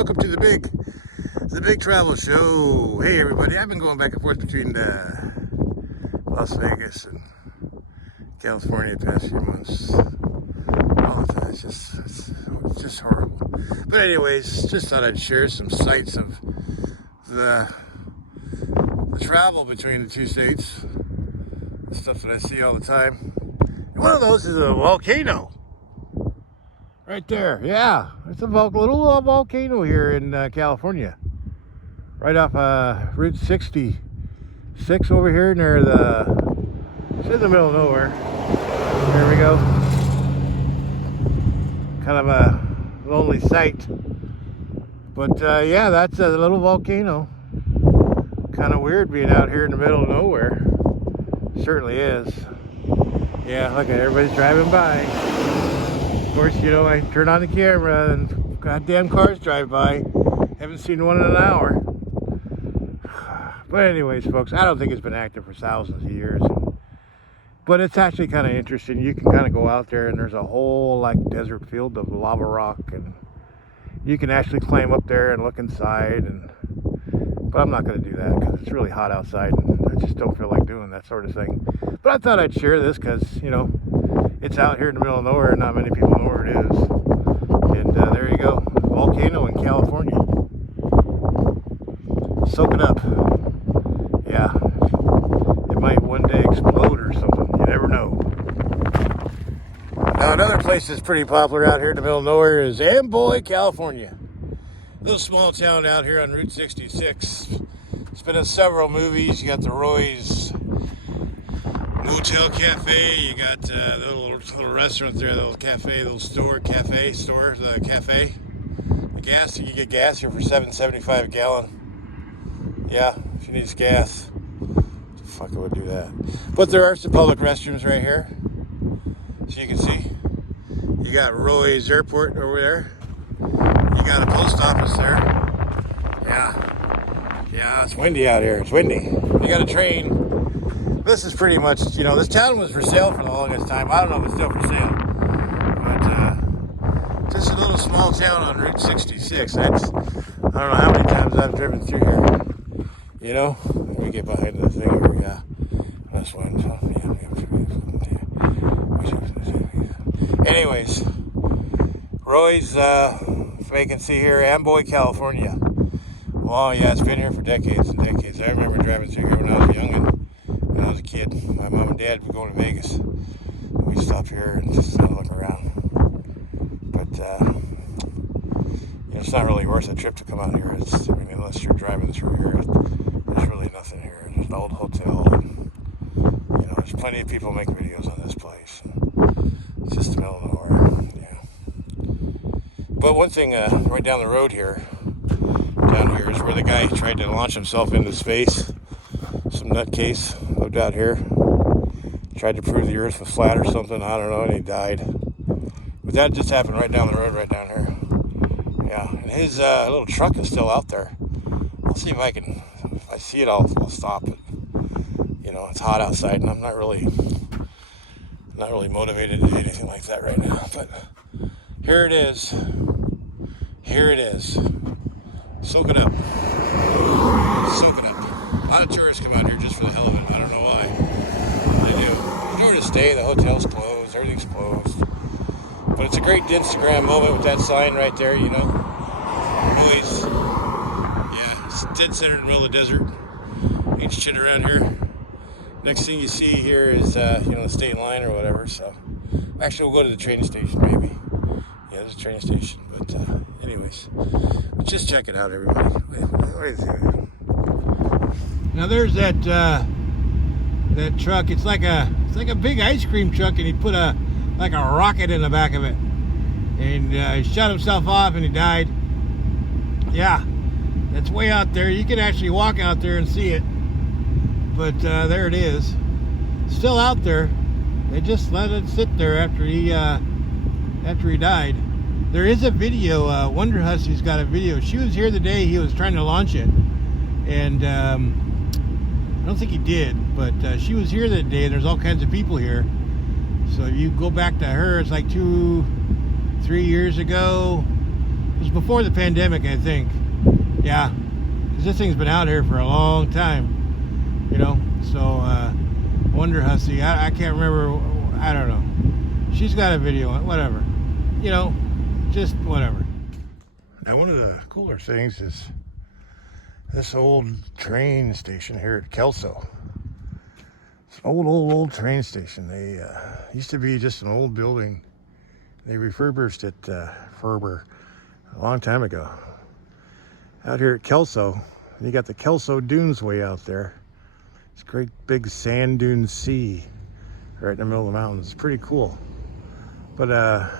Welcome to the big travel show. Hey everybody, I've been going back and forth between Las Vegas and California the past few months. All the time, it's just horrible. But anyways, just thought I'd share some sights of the travel between the two states, the stuff that I see all the time. And one of those is a volcano. Right there, yeah. It's a little volcano here in California. Right off Route 66 over here near it's in the middle of nowhere. There we go. Kind of a lonely sight. But yeah, that's a little volcano. Kind of weird being out here in the middle of nowhere. Certainly is. Yeah, look at everybody's driving by. Of course, you know, I turn on the camera and goddamn cars drive by. Haven't seen one in an hour. But anyways, folks, I don't think it's been active for thousands of years. But it's actually kind of interesting. You can kind of go out there and there's a whole like desert field of lava rock, and you can actually climb up there and look inside. But I'm not going to do that because it's really hot outside and I just don't feel like doing that sort of thing. But I thought I'd share this because, you know, it's out here in the middle of nowhere and not many people know where it is. And there you go. Volcano in California. Soak it up. Yeah. It might one day explode or something. You never know. Now another place that's pretty popular out here in the middle of nowhere is Amboy, California. Little small town out here on Route 66. It's been in several movies. You got the Roy's Motel Cafe, you got the little restaurant there, the little cafe, the cafe. The gas, you can get gas here for $7.75 a gallon. Yeah, if you need gas. Fuck, I would do that. But there are some public restrooms right here. So you can see. You got Roy's Airport over there. You got a post office there. Yeah, it's windy out here. It's windy. You got a train. This is pretty much, you know, this town was for sale for the longest time. I don't know if it's still for sale. But just a little small town on Route 66. I don't know how many times I've driven through here. You know? Let me get behind the thing here. Yeah. That's one. Anyways, Roy's vacancy here, Amboy, California. Well, yeah, it's been here for decades and decades. I remember driving through here when I was young and when I was a kid. My mom and dad were going to Vegas. We'd stop here and just look around. But you know, it's not really worth a trip to come out here. I mean, unless you're driving through here, there's really nothing here. There's an old hotel. And, you know, there's plenty of people make videos on this place. It's just the middle of nowhere. Yeah. But one thing right down the road here, is where the guy tried to launch himself into space. Some nutcase lived out here. Tried to prove the earth was flat or something. I don't know, and he died. But that just happened right down the road, right down here. Yeah, and his little truck is still out there. I'll see if I see it, I'll stop it. You know, it's hot outside, and I'm not really motivated to do anything like that right now. But here it is. Here it is. Soak it up. Soak it up. A lot of tourists come out here just for the hell of it. I don't know why. They do. There's nowhere to stay. The hotel's closed. Everything's closed. But it's a great Instagram moment with that sign right there, you know. Always. Yeah, it's dead center in the middle of the desert. Ain't shit around here. Next thing you see here is, you know, the state line or whatever. So, actually, we'll go to the train station maybe. Yeah, there's a train station. But, anyways, just check it out, everybody. What is it? Now there's that truck. It's like a big ice cream truck, and he put a rocket in the back of it, and he shot himself off, and he died. Yeah, that's way out there. You can actually walk out there and see it, but there it is, still out there. They just let it sit there after he died. There is a video. Wonder Hussey's got a video. She was here the day he was trying to launch it, and I don't think he did, but she was here that day, and there's all kinds of people here. So you go back to her, it's like 2-3 years ago, It was before the pandemic, I think. Yeah, because this thing's been out here for a long time, you know. So, Wonder Hussy, I can't remember, I don't know. She's got a video on it, whatever. You know, just whatever. Now, one of the cooler things is this old train station here at Kelso. It's an old train station. They used to be just an old building. They refurbished it a long time ago. Out here at Kelso, and you got the Kelso Dunes way out there. It's a great big sand dune sea right in the middle of the mountains. It's pretty cool. But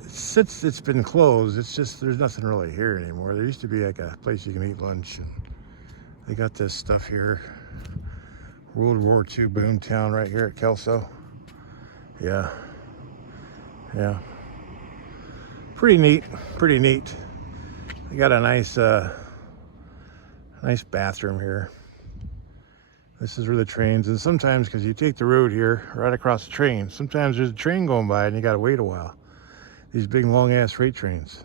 since it's been closed, it's just, there's nothing really here anymore. There used to be like a place you can eat lunch, and they got this stuff here. World War II boomtown right here at Kelso. Yeah. Yeah. Pretty neat, pretty neat. They got a nice bathroom here. This is where the trains, and sometimes, because you take the road here right across the train, sometimes there's a train going by and you gotta wait a while. These big long ass freight trains.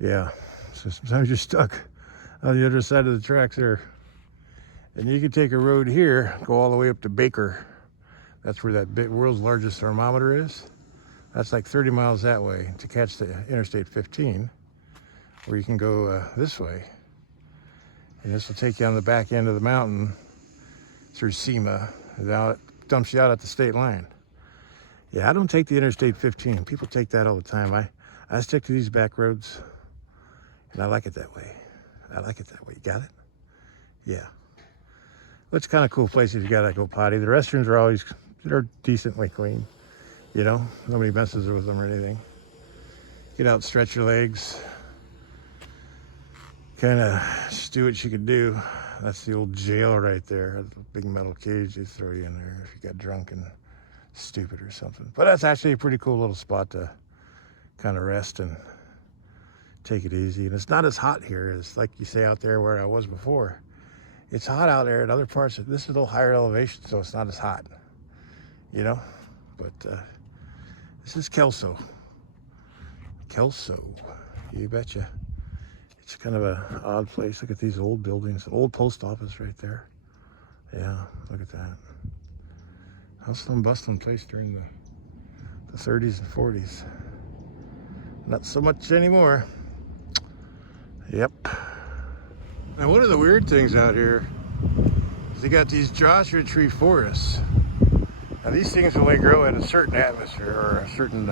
Yeah, so sometimes you're stuck on the other side of the tracks there. And you can take a road here, go all the way up to Baker. That's where that big world's largest thermometer is. That's like 30 miles that way to catch the Interstate 15. Or you can go this way. And this will take you on the back end of the mountain through SEMA. Now it dumps you out at the state line. Yeah, I don't take the Interstate 15. People take that all the time. I stick to these back roads, and I like it that way. I like it that way. You got it? Yeah. Well, it's kind of cool place if you gotta go potty. The restrooms are always, they're decently clean. You know, nobody messes with them or anything. Get out, stretch your legs. Kind of just do what you can do. That's the old jail right there. That's a big metal cage they throw you in there if you got drunk and stupid or something. But that's actually a pretty cool little spot to kind of rest and take it easy. And it's not as hot here as, like you say, out there where I was before. It's hot out there in other parts. This is a little higher elevation, so it's not as hot, you know? But this is Kelso. Kelso, you betcha. It's kind of an odd place. Look at these old buildings. An old post office right there. Yeah, look at that. Hustle and bustle place during the 30s and 40s. Not so much anymore. Yep. Now, one of the weird things out here is they got these Joshua tree forests. Now, these things only grow at a certain atmosphere or a certain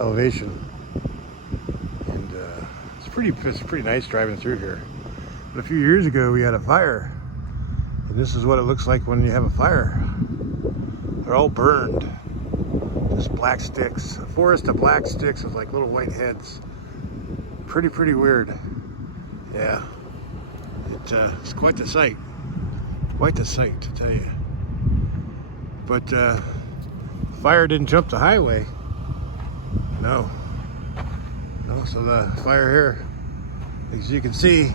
elevation. It's pretty nice driving through here. But a few years ago we had a fire, and this is what it looks like when you have a fire. They're all burned, just black sticks, a forest of black sticks with like little white heads. Pretty weird. Yeah, it's quite the sight, to tell you. But fire didn't jump the highway. No, so the fire here, as you can see,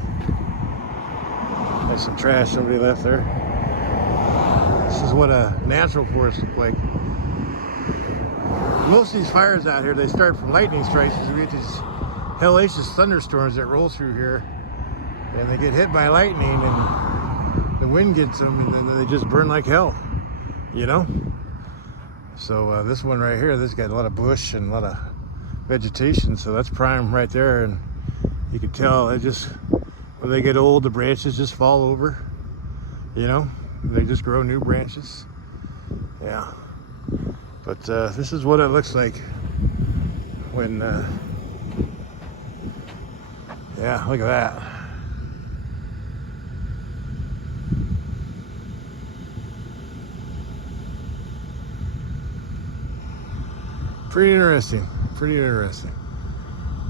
there's some trash somebody left there. This is what a natural forest looks like. Most of these fires out here, they start from lightning strikes. We get these hellacious thunderstorms that roll through here, and they get hit by lightning, and the wind gets them, and then they just burn like hell, you know? So this one right here, this got a lot of bush and a lot of vegetation, so that's prime right there, and you can tell it just, when they get old, the branches just fall over, you know? They just grow new branches. Yeah. But this is what it looks like when, yeah, look at that. Pretty interesting.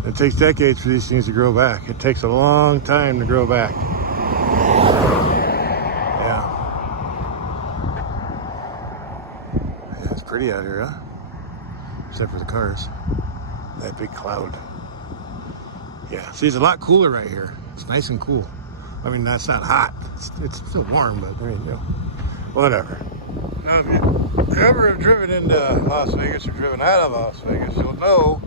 It takes decades for these things to grow back. It takes a long time to grow back. Yeah, it's pretty out here, huh? Except for the cars. That big cloud. Yeah, see, it's a lot cooler right here. It's nice and cool. I mean, that's not hot. It's still warm, but I mean, you know, whatever. Now, if you, ever have driven into Las Vegas or driven out of Las Vegas, you'll know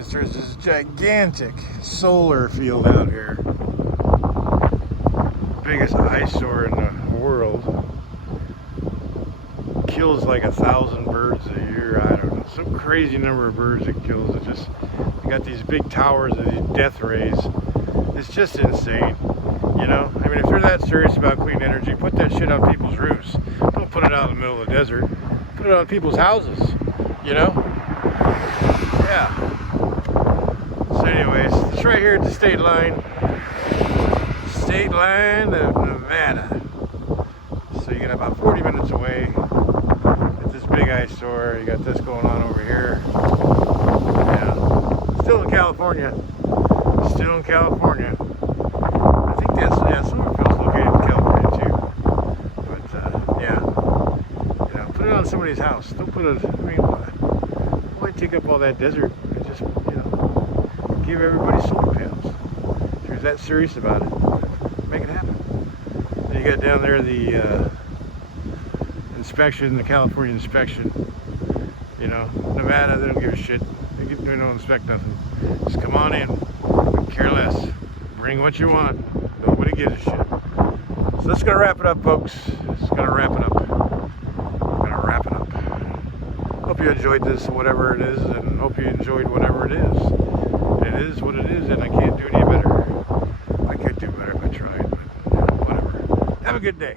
Since there's this gigantic solar field out here. Biggest eyesore in the world. Kills like 1,000 birds a year. I don't know. Some crazy number of birds it kills. It just, they got these big towers of these death rays. It's just insane. You know? I mean, if they're that serious about clean energy, put that shit on people's roofs. Don't put it out in the middle of the desert. Put it on people's houses. You know? Yeah. So anyways, it's right here at the state line. State line of Nevada. So you get about 40 minutes away. At this big eyesore. You got this going on over here. Yeah. Still in California. Still in California. I think that's, yeah, Summerfield's located in California too. But yeah. You know, put it on somebody's house. Don't put it, I mean, why take up all that desert and just, you know, give everybody solar panels? If you're that serious about it, make it happen. Then you got down there the inspection, the California inspection. You know, Nevada, they don't give a shit. They don't inspect nothing. Just come on in. Care less. Bring what you want. Nobody gives a shit. So that's gonna wrap it up, folks. It's gonna wrap it up. Gonna wrap it up. Hope you enjoyed this, whatever it is, and hope you enjoyed whatever it is. It is what it is, and I can't do any better. I could do better if I tried, but you know, whatever. Have a good day.